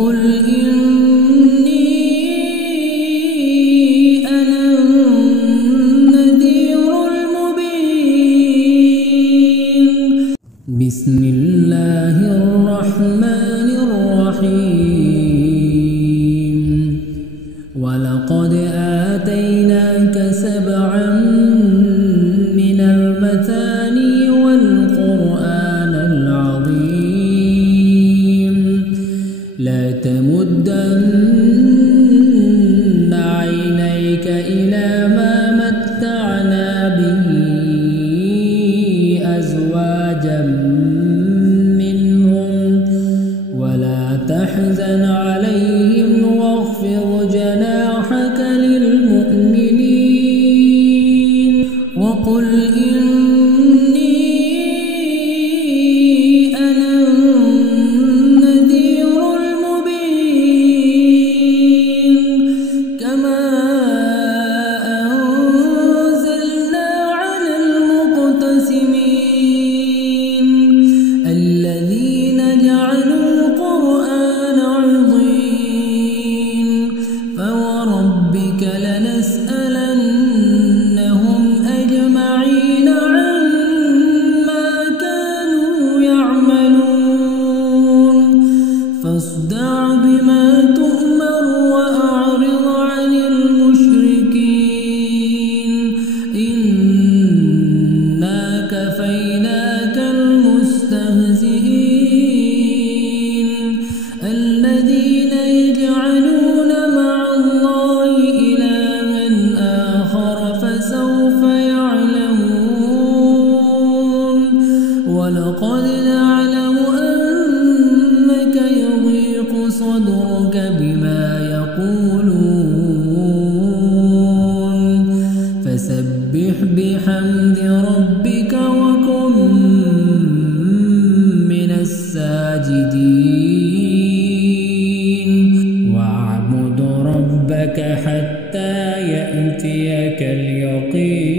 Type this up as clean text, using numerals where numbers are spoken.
وقل إني أنا النذير المبين. بسم الله الرحمن الرحيم. ولقد آتيناك 7 من المثاني والقرآن العظيم. لا تمدن عينيك إلى ما متعنا به أزواجا منهم ولا تحزن عليهم واخفض جناحك للمؤمنين. وقل إني أنا النذير المبين. كما أنزلنا على المقتسمين الذين جعلوا القرآن عضين. فوربك لنسألنهم أجمعين عما كانوا يعملون. فاصدع بما تؤمر وأعرض عن المشركين. إنا كفيناك المستهزئين الذين يجعلون مع الله إلها آخر فسوف يعلمون. ولقد نعلم أنك يضيق صدرك بما يقولون. فسبح بحمد ربك وكن من الساجدين. واعبد ربك حتى يأتيك اليقين.